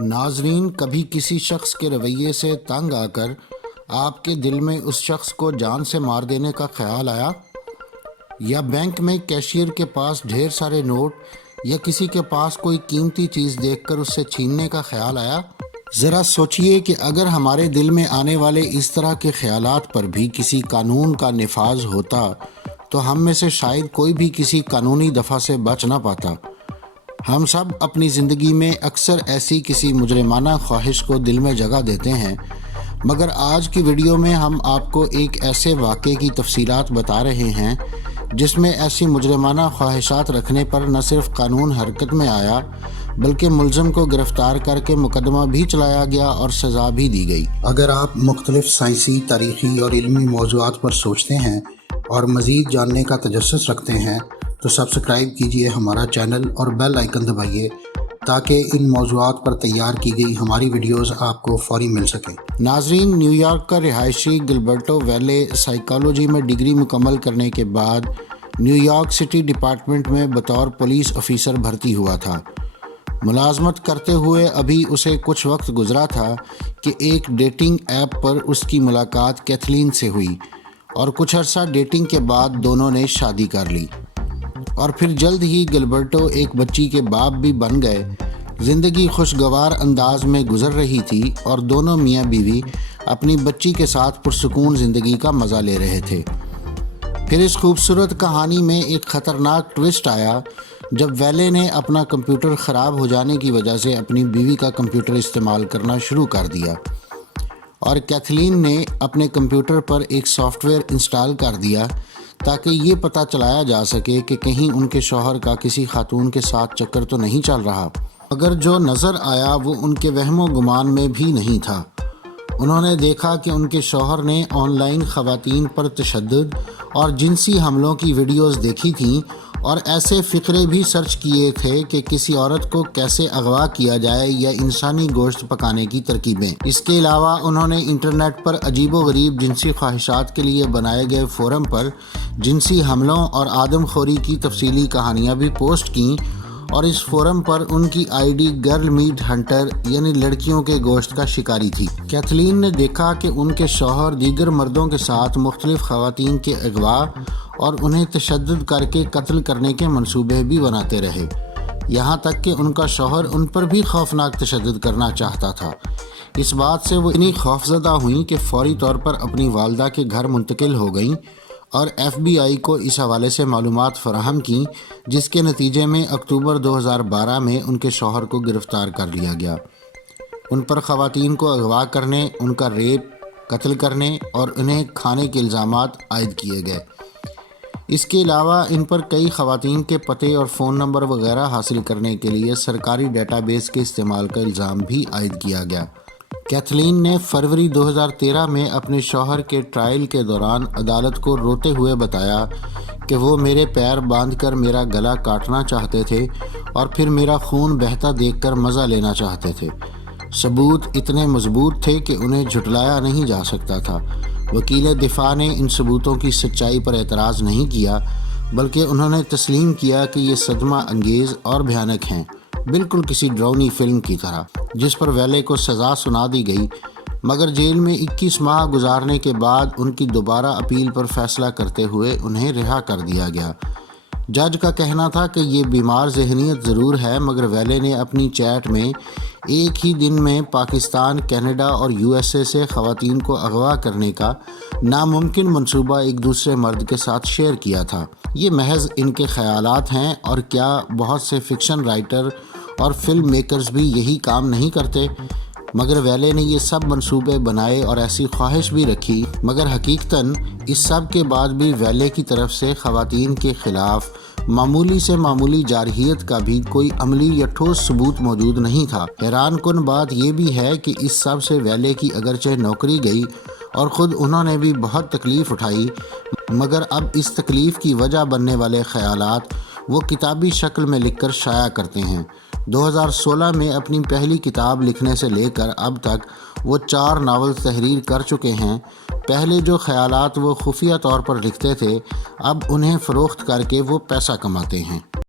ناظرین، کبھی کسی شخص کے رویے سے تنگ آ کر آپ کے دل میں اس شخص کو جان سے مار دینے کا خیال آیا؟ یا بینک میں کیشیئر کے پاس ڈھیر سارے نوٹ یا کسی کے پاس کوئی قیمتی چیز دیکھ کر اس سے چھیننے کا خیال آیا؟ ذرا سوچئے کہ اگر ہمارے دل میں آنے والے اس طرح کے خیالات پر بھی کسی قانون کا نفاذ ہوتا تو ہم میں سے شاید کوئی بھی کسی قانونی دفعہ سے بچ نہ پاتا۔ ہم سب اپنی زندگی میں اکثر ایسی کسی مجرمانہ خواہش کو دل میں جگہ دیتے ہیں، مگر آج کی ویڈیو میں ہم آپ کو ایک ایسے واقعے کی تفصیلات بتا رہے ہیں جس میں ایسی مجرمانہ خواہشات رکھنے پر نہ صرف قانون حرکت میں آیا بلکہ ملزم کو گرفتار کر کے مقدمہ بھی چلایا گیا اور سزا بھی دی گئی۔ اگر آپ مختلف سائنسی، تاریخی اور علمی موضوعات پر سوچتے ہیں اور مزید جاننے کا تجسس رکھتے ہیں تو سبسکرائب کیجئے ہمارا چینل اور بیل آئیکن دبائیے تاکہ ان موضوعات پر تیار کی گئی ہماری ویڈیوز آپ کو فوری مل سکیں۔ ناظرین، نیو یارک کا رہائشی گلبرٹو ویلے سائیکالوجی میں ڈگری مکمل کرنے کے بعد نیو یارک سٹی ڈپارٹمنٹ میں بطور پولیس آفیسر بھرتی ہوا تھا۔ ملازمت کرتے ہوئے ابھی اسے کچھ وقت گزرا تھا کہ ایک ڈیٹنگ ایپ پر اس کی ملاقات کیتھلین سے ہوئی اور کچھ عرصہ ڈیٹنگ کے بعد دونوں نے شادی کر لی اور پھر جلد ہی گلبرٹو ایک بچی کے باپ بھی بن گئے۔ زندگی خوشگوار انداز میں گزر رہی تھی اور دونوں میاں بیوی اپنی بچی کے ساتھ پرسکون زندگی کا مزہ لے رہے تھے۔ پھر اس خوبصورت کہانی میں ایک خطرناک ٹوسٹ آیا جب ویلے نے اپنا کمپیوٹر خراب ہو جانے کی وجہ سے اپنی بیوی کا کمپیوٹر استعمال کرنا شروع کر دیا اور کیتھلین نے اپنے کمپیوٹر پر ایک سافٹ ویئر انسٹال کر دیا تاکہ یہ پتہ چلایا جا سکے کہ کہیں ان کے شوہر کا کسی خاتون کے ساتھ چکر تو نہیں چل رہا، مگر جو نظر آیا وہ ان کے وہم و گمان میں بھی نہیں تھا۔ انہوں نے دیکھا کہ ان کے شوہر نے آن لائن خواتین پر تشدد اور جنسی حملوں کی ویڈیوز دیکھی تھیں اور ایسے فقرے بھی سرچ کیے تھے کہ کسی عورت کو کیسے اغوا کیا جائے یا انسانی گوشت پکانے کی ترکیبیں۔ اس کے علاوہ انہوں نے انٹرنیٹ پر عجیب و غریب جنسی خواہشات کے لیے بنائے گئے فورم پر جنسی حملوں اور آدم خوری کی تفصیلی کہانیاں بھی پوسٹ کیں اور اس فورم پر ان کی I D girl meat hunter یعنی لڑکیوں کے گوشت کا شکاری تھی۔ کیتھلین نے دیکھا کہ ان کے شوہر دیگر مردوں کے ساتھ مختلف خواتین کے اغوا اور انہیں تشدد کر کے قتل کرنے کے منصوبے بھی بناتے رہے، یہاں تک کہ ان کا شوہر ان پر بھی خوفناک تشدد کرنا چاہتا تھا۔ اس بات سے وہ اتنی خوفزدہ ہوئیں کہ فوری طور پر اپنی والدہ کے گھر منتقل ہو گئیں اور ایف بی آئی کو اس حوالے سے معلومات فراہم کیں، جس کے نتیجے میں اکتوبر 2012 میں ان کے شوہر کو گرفتار کر لیا گیا۔ ان پر خواتین کو اغوا کرنے، ان کا ریپ، قتل کرنے اور انہیں کھانے کے الزامات عائد کیے گئے۔ اس کے علاوہ ان پر کئی خواتین کے پتے اور فون نمبر وغیرہ حاصل کرنے کے لیے سرکاری ڈیٹا بیس کے استعمال کا الزام بھی عائد کیا گیا۔ کیتھلین نے فروری 2013 میں اپنے شوہر کے ٹرائل کے دوران عدالت کو روتے ہوئے بتایا کہ وہ میرے پیر باندھ کر میرا گلا کاٹنا چاہتے تھے اور پھر میرا خون بہتا دیکھ کر مزہ لینا چاہتے تھے۔ ثبوت اتنے مضبوط تھے کہ انہیں جھٹلایا نہیں جا سکتا تھا۔ وکیل دفاع نے ان ثبوتوں کی سچائی پر اعتراض نہیں کیا بلکہ انہوں نے تسلیم کیا کہ یہ صدمہ انگیز اور بھیانک ہیں، بالکل کسی ڈراؤنی فلم کی طرح، جس پر ویلے کو سزا سنا دی گئی، مگر جیل میں 21 ماہ گزارنے کے بعد ان کی دوبارہ اپیل پر فیصلہ کرتے ہوئے انہیں رہا کر دیا گیا۔ جج کا کہنا تھا کہ یہ بیمار ذہنیت ضرور ہے، مگر ویلے نے اپنی چیٹ میں ایک ہی دن میں پاکستان، کینیڈا اور یو ایس اے سے خواتین کو اغوا کرنے کا ناممکن منصوبہ ایک دوسرے مرد کے ساتھ شیئر کیا تھا۔ یہ محض ان کے خیالات ہیں، اور کیا بہت سے فکشن رائٹر اور فلم میکرز بھی یہی کام نہیں کرتے؟ مگر ویلے نے یہ سب منصوبے بنائے اور ایسی خواہش بھی رکھی، مگر حقیقتاً اس سب کے بعد بھی ویلے کی طرف سے خواتین کے خلاف معمولی سے معمولی جارحیت کا بھی کوئی عملی یا ٹھوس ثبوت موجود نہیں تھا۔ حیران کن بات یہ بھی ہے کہ اس سب سے ویلے کی اگرچہ نوکری گئی اور خود انہوں نے بھی بہت تکلیف اٹھائی، مگر اب اس تکلیف کی وجہ بننے والے خیالات وہ کتابی شکل میں لکھ کر شائع کرتے ہیں۔ 2016 میں اپنی پہلی کتاب لکھنے سے لے کر اب تک وہ 4 ناول تحریر کر چکے ہیں۔ پہلے جو خیالات وہ خفیہ طور پر لکھتے تھے، اب انہیں فروخت کر کے وہ پیسہ کماتے ہیں۔